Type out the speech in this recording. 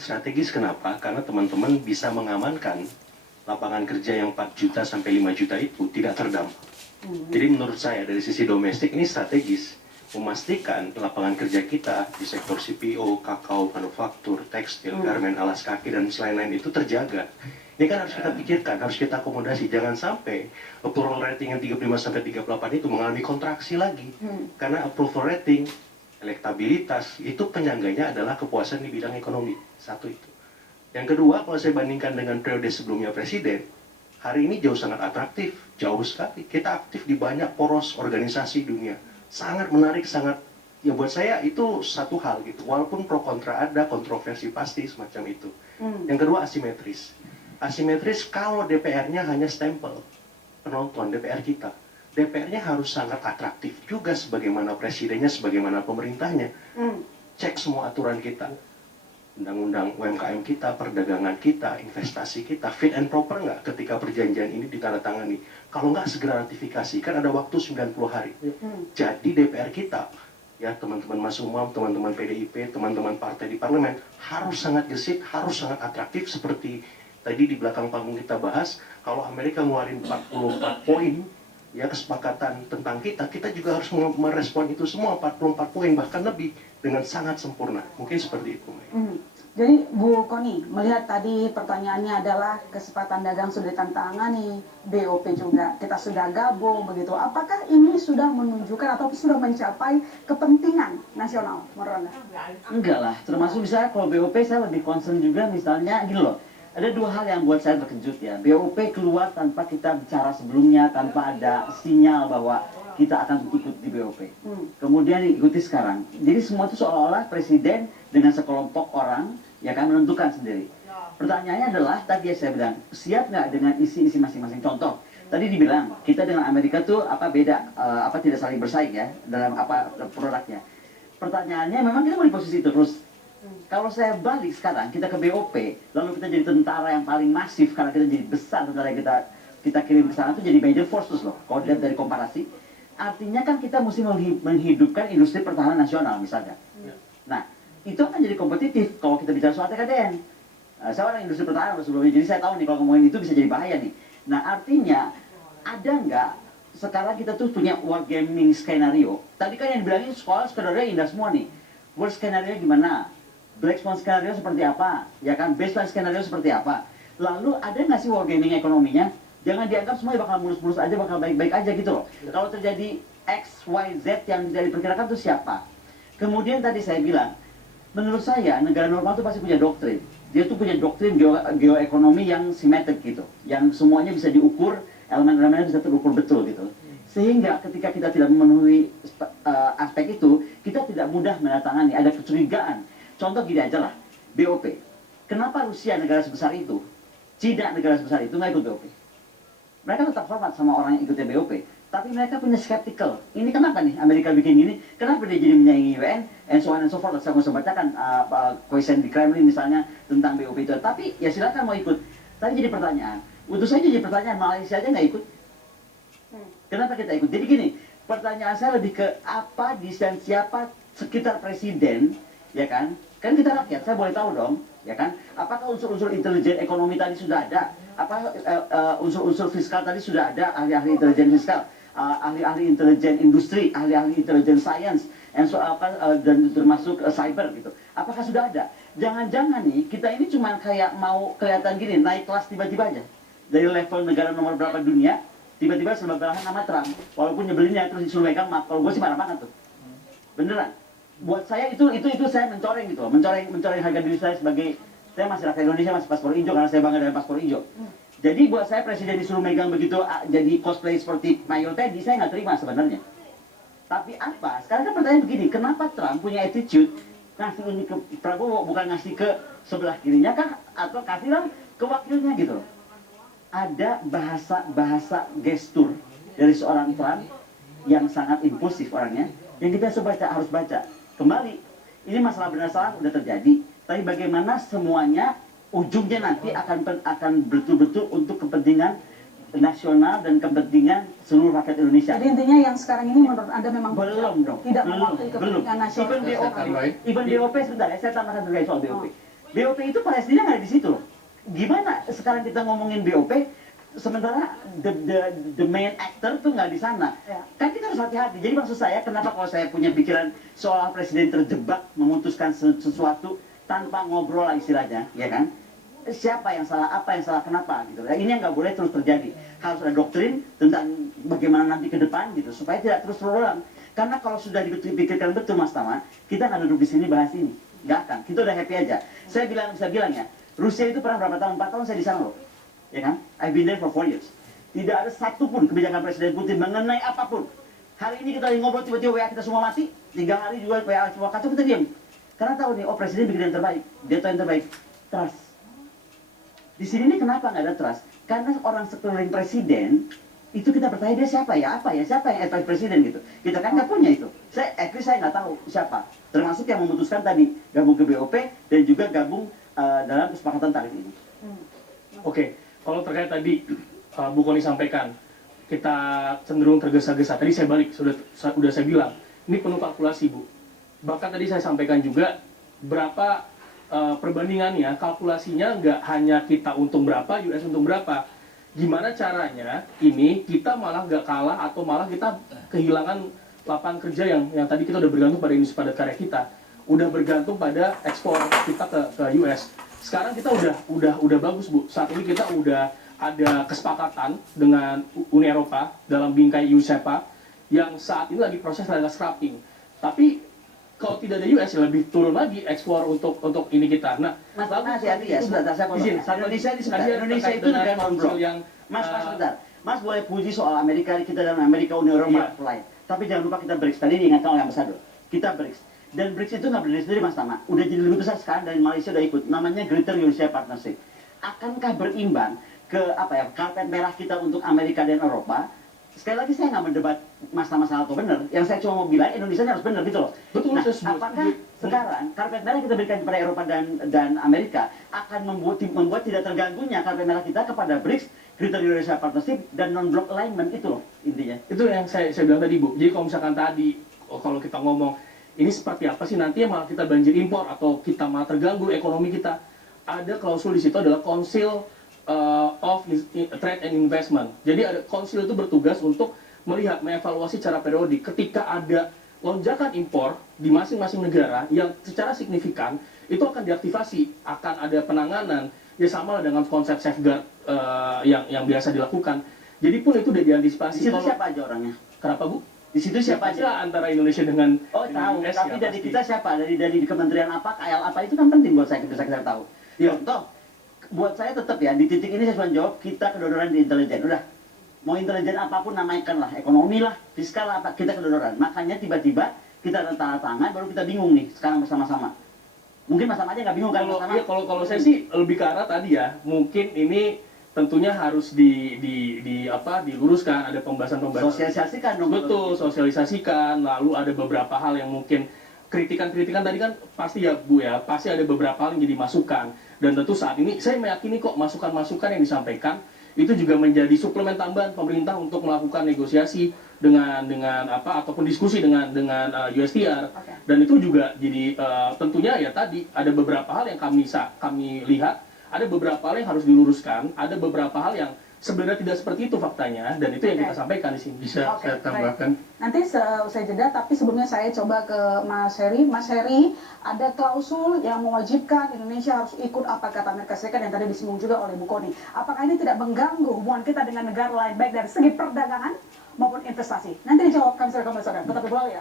Strategis kenapa? Karena teman-teman bisa mengamankan lapangan kerja yang 4 juta sampai 5 juta itu tidak terdampak. Jadi menurut saya dari sisi domestik ini strategis, memastikan lapangan kerja kita di sektor CPO, kakao, manufaktur, tekstil, garmen, alas kaki, dan lain-lain itu terjaga. Ini kan harus kita pikirkan, harus kita akomodasi. Jangan sampai approval rating yang 35-38 itu mengalami kontraksi lagi. Karena approval rating, elektabilitas, itu penyangganya adalah kepuasan di bidang ekonomi. Satu itu. Yang kedua, kalau saya bandingkan dengan periode sebelumnya Presiden, hari ini jauh sangat atraktif, jauh sekali. Kita aktif di banyak poros organisasi dunia. Sangat menarik, sangat, ya buat saya itu satu hal gitu. Walaupun pro kontra ada, kontroversi pasti semacam itu. Yang kedua, asimetris. Asimetris kalau DPR-nya hanya stempel penonton DPR kita. DPR-nya harus sangat atraktif juga sebagaimana presidennya, sebagaimana pemerintahnya. Cek semua aturan kita. Undang-undang UMKM kita, perdagangan kita, investasi kita, fit and proper nggak ketika perjanjian ini ditandatangani. Kalau nggak segera ratifikasi, kan ada waktu 90 hari. Jadi DPR kita, ya teman-teman Mas Umam, teman-teman PDIP, teman-teman partai di parlemen, harus sangat gesit, harus sangat atraktif seperti tadi di belakang panggung kita bahas, kalau Amerika ngeluarin 44 poin, ya kesepakatan tentang kita juga harus merespon itu semua 44 poin, bahkan lebih, dengan sangat sempurna. Mungkin seperti itu. Jadi Bu Kony, melihat tadi pertanyaannya adalah kesempatan dagang sudah ditandatangani, BOP juga kita sudah gabung begitu. Apakah ini sudah menunjukkan atau sudah mencapai kepentingan nasional menurut Anda? Enggak lah, termasuk misalnya kalau BOP saya lebih concern juga misalnya gini loh. Ada dua hal yang buat saya terkejut ya. BOP keluar tanpa kita bicara sebelumnya, tanpa ada sinyal bahwa kita akan ikut di BOP. Kemudian diikuti sekarang. Jadi semua itu seolah-olah presiden dengan sekelompok orang ya kan menentukan sendiri. Pertanyaannya adalah tadi saya bilang siap nggak dengan isi-isi masing-masing. Contoh tadi dibilang kita dengan Amerika tuh apa beda, apa tidak saling bersaing ya dalam apa produknya. Pertanyaannya memang kita mau di posisi itu terus. Kalau saya balik sekarang kita ke BOP, lalu kita jadi tentara yang paling masif karena kita jadi besar tentara yang kita kirim ke sana itu jadi major forces loh. Kalau dilihat dari komparasi, artinya kan kita mesti menghidupkan industri pertahanan nasional misalnya. Nah, itu akan jadi kompetitif kalau kita bicara soal TKDN. Saya orang industri pertahanan sebelumnya, jadi saya tahu nih kalau ngomongin itu bisa jadi bahaya nih. Nah, artinya ada nggak sekarang kita tuh punya wargaming skenario. Tadi kan yang dibilangin sekolah skenario indah semua nih. Worst skenario gimana? Black swan skenario seperti apa? Ya kan, baseline skenario seperti apa? Lalu ada nggak sih wargaming ekonominya? Jangan dianggap semuanya bakal mulus-mulus aja, bakal baik-baik aja gitu loh. Kalau terjadi X, Y, Z yang tidak diperkirakan itu siapa? Kemudian tadi saya bilang, menurut saya negara normal itu pasti punya doktrin. Dia tuh punya doktrin geoekonomi yang simetrik gitu. Yang semuanya bisa diukur, elemen-elemennya bisa terukur betul gitu. Sehingga ketika kita tidak memenuhi aspek itu, kita tidak mudah menandatangani, ada kecurigaan. Contoh gini aja lah, BOP. Kenapa Rusia negara sebesar itu, Cina negara sebesar itu nggak ikut BOP? Mereka tetap hormat sama orang yang ikutnya BOP, tapi mereka punya skeptical. Ini kenapa nih Amerika bikin gini? Kenapa dia jadi menyaingi UN? And so on and so forth. Saya mau bacakan question di Kremlin misalnya tentang BOP itu. Tapi ya silakan mau ikut. Tapi jadi pertanyaan. Untuk saya jadi pertanyaan, Malaysia aja nggak ikut. Kenapa kita ikut? Jadi gini, pertanyaan saya lebih ke apa desain siapa sekitar presiden, ya kan? Kan kita rakyat, saya boleh tahu dong, ya kan? Apakah unsur-unsur intelijen ekonomi tadi sudah ada? Apa unsur-unsur fiskal tadi sudah ada? Ahli-ahli intelijen fiskal, ahli-ahli intelijen industri, ahli-ahli intelijen sains, dan termasuk cyber gitu. Apakah sudah ada? Jangan-jangan nih kita ini cuma kayak mau kelihatan gini, naik kelas tiba-tiba aja dari level negara nomor berapa dunia, tiba-tiba serba belahan nama Trump. Walaupun nyebelinnya terus disuruh megang, kalau gue sih marah banget tuh, beneran. Buat saya itu saya mencoreng gitu loh, mencoreng harga diri saya sebagai, saya masih rakyat Indonesia, masih paspor hijau karena saya bangga dengan paspor hijau. Jadi buat saya presiden disuruh megang begitu jadi cosplay seperti Mayor Teddy, saya nggak terima sebenarnya. Tapi apa? Sekarang kan pertanyaan begini, kenapa Trump punya attitude ngasih ini ke Prabowo bukan ngasih ke sebelah kirinya kah? Atau kasihlah ke wakilnya gitu loh. Ada bahasa gestur dari seorang Trump yang sangat impulsif orangnya, yang kita harus baca. Kembali, ini masalah benar salah udah terjadi, tapi bagaimana semuanya ujungnya nanti akan betul-betul untuk kepentingan nasional dan kepentingan seluruh rakyat Indonesia. Jadi intinya yang sekarang ini menurut Anda memang belum dong, tidak mewakili kepentingan nasional. Even BOP sebentar ya, saya tambahkan terkait soal BOP. BOP itu Palestina nggak ada di situ loh. Gimana sekarang kita ngomongin BOP, sementara the main actor tuh nggak di sana. Ya. Kan kita harus hati-hati. Jadi maksud saya, kenapa kalau saya punya pikiran seolah presiden terjebak memutuskan sesuatu tanpa ngobrol lah istilahnya, ya kan? Siapa yang salah, apa yang salah, kenapa gitu. Nah, ini yang nggak boleh terus terjadi. Harus ada doktrin tentang bagaimana nanti ke depan gitu, supaya tidak terus terulang. Karena kalau sudah dipikirkan betul Mas Tama, kita nggak duduk di sini bahas ini, nggak akan. Kita udah happy aja. Saya bisa bilang ya, Rusia itu pernah berapa tahun? 4 tahun saya di sana loh, ya kan? I've been there for 4 years. Tidak ada satupun kebijakan Presiden Putin mengenai apapun. Hari ini kita lagi ngobrol tiba-tiba WA kita semua mati, 3 hari juga WA semua kacau, kita diam. Karena tahu nih, oh Presiden bikin yang terbaik, dia tahu yang terbaik. Trust. Di sini nih kenapa nggak ada trust? Karena orang sekeliling Presiden itu kita bertanya dia siapa ya, apa ya, siapa yang advice Presiden gitu. Kita kan nggak punya itu. Saya nggak tahu siapa. Termasuk yang memutuskan tadi gabung ke BOP dan juga gabung dalam kesepakatan tarif ini. Oke, kalau terkait tadi Bu Koni sampaikan, kita cenderung tergesa-gesa. Tadi saya balik, sudah saya bilang, ini penuh kalkulasi Bu. Bahkan tadi saya sampaikan juga berapa perbandingannya, kalkulasinya nggak hanya kita untung berapa, US untung berapa. Gimana caranya ini kita malah nggak kalah atau malah kita kehilangan lapangan kerja yang tadi kita udah bergantung pada industri padat karya kita, udah bergantung pada ekspor kita ke US. Sekarang kita udah bagus Bu. Saat ini kita udah ada kesepakatan dengan Uni Eropa dalam bingkai EU SEPA yang saat ini lagi proses legal scrapping. Tapi kalau tidak ada US ya lebih turun lagi ekspor untuk ini kita. Nah, Mas, hati-hati ya, sebentar, saya potong. Indonesia ini sebentar. Indonesia itu negara non-blok. Mas, sebentar. Mas boleh puji soal Amerika, kita dalam Amerika, Uni Eropa, lain. Tapi jangan lupa kita BRICS. Tadi diingatkan oleh ambasador. Kita BRICS. Dan BRICS itu nggak berdiri sendiri Mas Tama. Udah jadi lebih besar sekarang, dari Malaysia udah ikut. Namanya Greater Eurasia Partnership. Akankah berimbang ke karpet merah kita untuk Amerika dan Eropa? Sekali lagi saya nggak mendebat masalah atau benar. Yang saya cuma mau bilang Indonesia harus benar gitu loh. Betul, nah, apakah sekarang karpet merah kita berikan kepada Eropa dan Amerika akan membuat tidak terganggunya karpet merah kita kepada BRICS, Greater Eurasia Partnership dan non-block alignment itu loh intinya. Itu yang saya bilang tadi Bu. Jadi kalau misalkan tadi kalau kita ngomong ini seperti apa sih nanti malah kita banjir impor atau kita malah terganggu ekonomi kita, ada klausul di situ adalah Council of Trade and Investment. Jadi ada konsil itu bertugas untuk melihat, mengevaluasi secara periodik ketika ada lonjakan impor di masing-masing negara yang secara signifikan itu akan diaktifasi, akan ada penanganan ya sama dengan konsep safeguard yang biasa dilakukan. Jadi pun itu udah diantisipasi. Di situ siapa aja orangnya? Kenapa Bu? Di situ siapa aja? Antara Indonesia dengan tahu. US, Tapi ya, dari pasti. kita siapa? Dari kementerian apa, KL apa itu kan penting buat saya bisa kita tahu. Ya. Contoh, buat saya tetap ya di titik ini saya cuma jawab kita kedodoran di intelijen. Udah, mau intelijen apapun namakan lah, ekonomi lah, fiskal lah, apa kita kedodoran. Makanya tiba-tiba kita tanda tangan baru kita bingung nih sekarang bersama-sama. Mungkin Mas-Tama aja nggak bingung kan bersama? Iya, kalau saya sih lebih ke arah tadi ya, mungkin ini tentunya harus diluruskan, ada pembahasan-pembahasan. Sosialisasikan dong. Betul, sosialisasikan, lalu ada beberapa hal yang mungkin kritikan-kritikan tadi kan pasti ya Bu ya, pasti ada beberapa hal yang jadi masukan. Dan tentu saat ini saya meyakini kok masukan-masukan yang disampaikan itu juga menjadi suplemen tambahan pemerintah untuk melakukan negosiasi dengan ataupun diskusi dengan USTR. Oke. Dan itu juga jadi tentunya ya tadi ada beberapa hal yang kami lihat, ada beberapa hal yang harus diluruskan, ada beberapa hal yang sebenarnya tidak seperti itu faktanya, dan itu yang kita sampaikan di sini. Bisa saya tambahkan. Nanti saya jeda, tapi sebelumnya saya coba ke Mas Heri. Mas Heri, ada klausul yang mewajibkan Indonesia harus ikut apa kata Amerika Serikat yang tadi disinggung juga oleh Bu Koni. Apakah ini tidak mengganggu hubungan kita dengan negara lain, baik dari segi perdagangan maupun investasi? Nanti dijawab kami saudara. Tetap di bola ya.